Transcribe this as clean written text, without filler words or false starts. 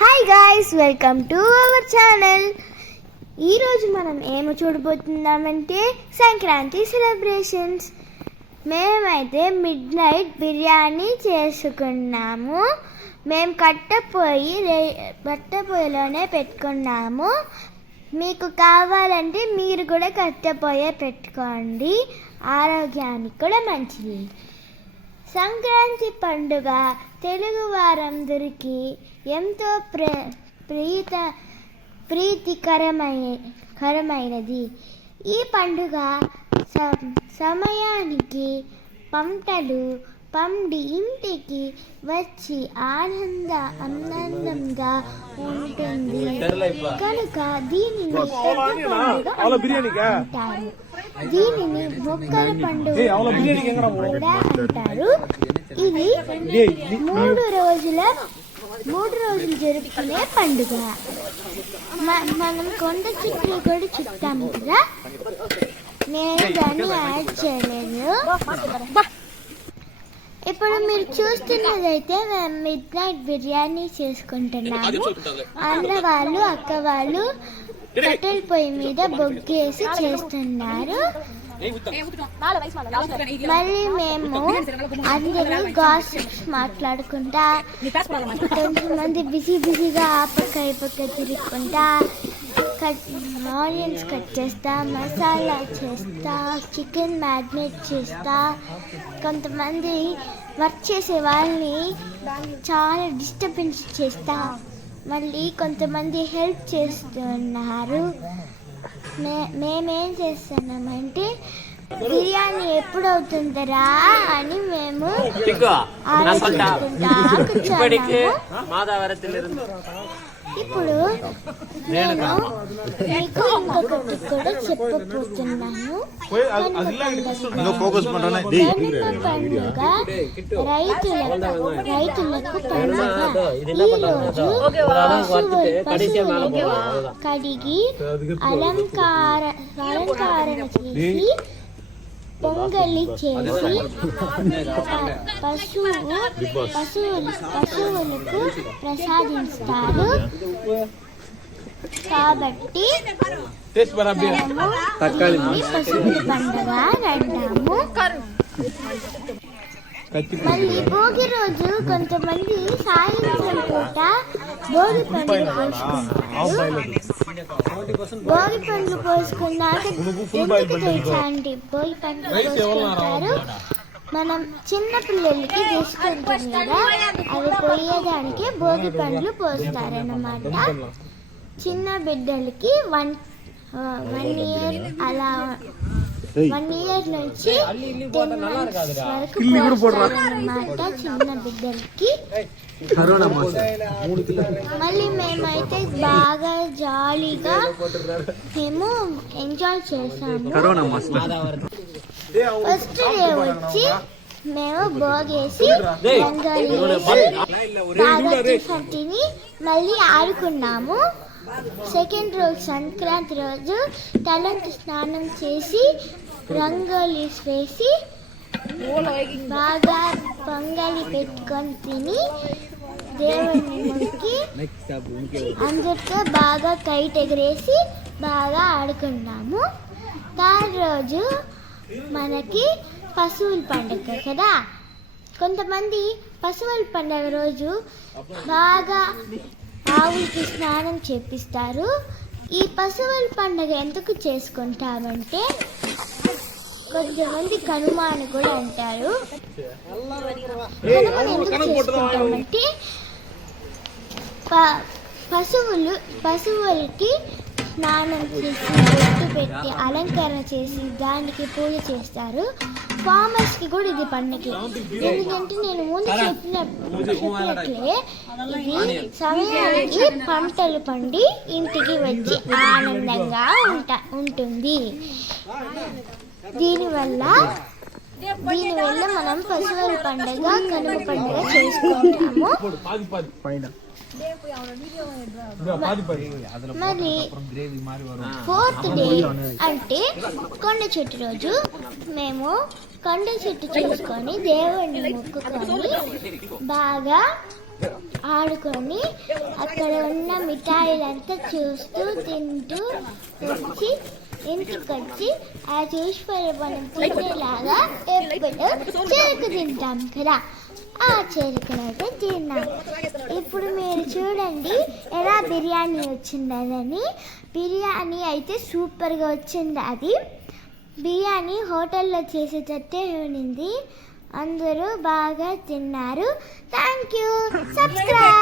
Hi guys, welcome to our channel. ఈరోజు మనం ఏమి చూడబోతున్నామంటే సంక్రాంతి సెలబ్రేషన్స్. మేమైతే మిడ్ నైట్ బిర్యానీ చేసుకున్నాము. మేము కట్టెపొయ్యిలోనే పెట్టుకున్నాము. మీకు కావాలంటే మీరు కూడా కట్టెపొయ్యి పెట్టుకోండి, ఆరోగ్యానికి కూడా మంచిది. సంక్రాంతి పండుగ తెలుగు వారందరికీ ఎంతో ప్రీతికరమైనది. ఈ పండుగ సమయానికి పంటలు పండి ఇంటికి వచ్చి ఆనందంగా ఉంటుంది కనుక దీనిని అంటారు. దీనిని మొక్కల పండుగ కూడా అంటారు. ఇది 3 రోజులు జరుపుకునే పండుగ. మనం కొండ చుట్టూ కూడా చుట్టాము కదా, నేను దాన్ని యాడ్ చేయలేదు. ఇప్పుడు మీరు చూస్తున్నదైతే మేము మిడ్ నైట్ బిర్యానీ చేసుకుంటున్నాము. అన్న వాళ్ళు అక్క వాళ్ళు కట్టెల పొయ్యి మీద బొగ్గేసి చేస్తున్నారు. మళ్ళీ మేము అందరూ గాసిప్స్ మాట్లాడుకుంటా, కొంతమంది బిజీగా ఆ పక్క ఈ పక్క తిరుగుకుంటా, ఆనియన్స్ కట్ చేస్తా, మసాలా చేస్తా, చికెన్ మ్యారినేట్ చేస్తా. కొంతమంది వర్క్ చేసే వాళ్ళని చాలా డిస్టర్బెన్స్ చేస్తా. మళ్ళీ కొంతమంది హెల్ప్ చేస్తున్నారు. మేమేం చేస్తున్నామంటే బిర్యానీ ఎప్పుడు అవుతుందరా అని మేము ఆలోచించుకుంటా కూర్చున్నాము. ఇప్పుడు నేను మీకు ఇంకొకటి కూడా చెప్పబోతున్నాను. పండుగ రైతులకు పండుగ. ఈరోజు పశువులను కడిగి అలంకరణ చేసి పొంగలి చేసి పశువులకు ప్రసాదిస్తారు. కాబట్టి పశువుల పండుగ అంటాము. మళ్ళీ భోగి రోజు కొంతమంది సాయంత్రం పూట భోగి పండ్లు పోసుకున్నాక ఎందుకు తెలుసా అండి భోగి పండ్లు పోసుకుంటారు? మనం చిన్న పిల్లలకి తీసుకుంటాం కదా, అవి పోయేదానికి భోగి పండ్లు పోస్తారన్నమాట. చిన్న బిడ్డలకి 1 ఇయర్ అలా 1 ఇయర్ నుంచి 10 months వరకు పోస్తారన్నమాట చిన్న బిడ్డలకి. మళ్ళీ మేమైతే బాగా జాలీగా మేము ఎంజాయ్ చేసాము. ఫస్ట్ డే వచ్చి మేము భోగేసి రంగోలి బాగా టిఫిన్ మళ్ళీ ఆడుకున్నాము. సెకండ్ రోజు సంక్రాంతి రోజు తలంటి స్నానం చేసి రంగోలీస్ వేసి బాగా పొంగలి పెట్టుకొని తిని దేవుని మొక్కి అందరితో బాగా కైట్ ఎగరేసి బాగా ఆడుకున్నాము. థర్డ్ రోజు మనకి పశువుల పండుగ కదా. కొంతమంది పశువుల పండుగ రోజు బాగా ఆవులకి స్నానం చేపిస్తారు. ఈ పశువుల పండుగ ఎందుకు చేసుకుంటామంటే కొంతమంది కనుమ అని కూడా అంటారు. కనుమ ఎందుకు చేసుకుంటామంటే పశువులకి స్నానం చేసి బొట్టు పెట్టి అలంకరణ చేసి దానికి పూజ చేస్తారు. ఫార్మర్స్కి కూడా ఇది పండుగ. ఎందుకంటే నేను ముందు చెప్పినట్లే ఇది సమయానికి పంటలు పండి ఇంటికి వచ్చి ఆనందంగా ఉంటుంది. దీనివల్ల మనం పశువుల పండుగ కనుమ పండుగ చేసుకుంటాము. మరి 4th డే అంటే కొండ చెట్టు రోజు మేము కొండ చెట్టు చూసుకొని దేవుడిని మొక్కుకొని బాగా ఆడుకొని అక్కడ ఉన్న మిఠాయిలంతా చూస్తూ తింటూ వచ్చి ఇంటికి వచ్చి ఆ యూజువల్ మనం తినేలాగా ఎప్పుడు చెరుకు తింటాం కదా, ఆ చెరుకునైతే తిన్నాం. ఇప్పుడు మీరు చూడండి ఎలా బిర్యానీ వచ్చిందని. బిర్యానీ అయితే సూపర్గా వచ్చింది. అది బిర్యానీ హోటల్లో చేసేటట్టే ఉండింది. అందరూ బాగా తిన్నారు. Thank you. సబ్స్క్రైబ్.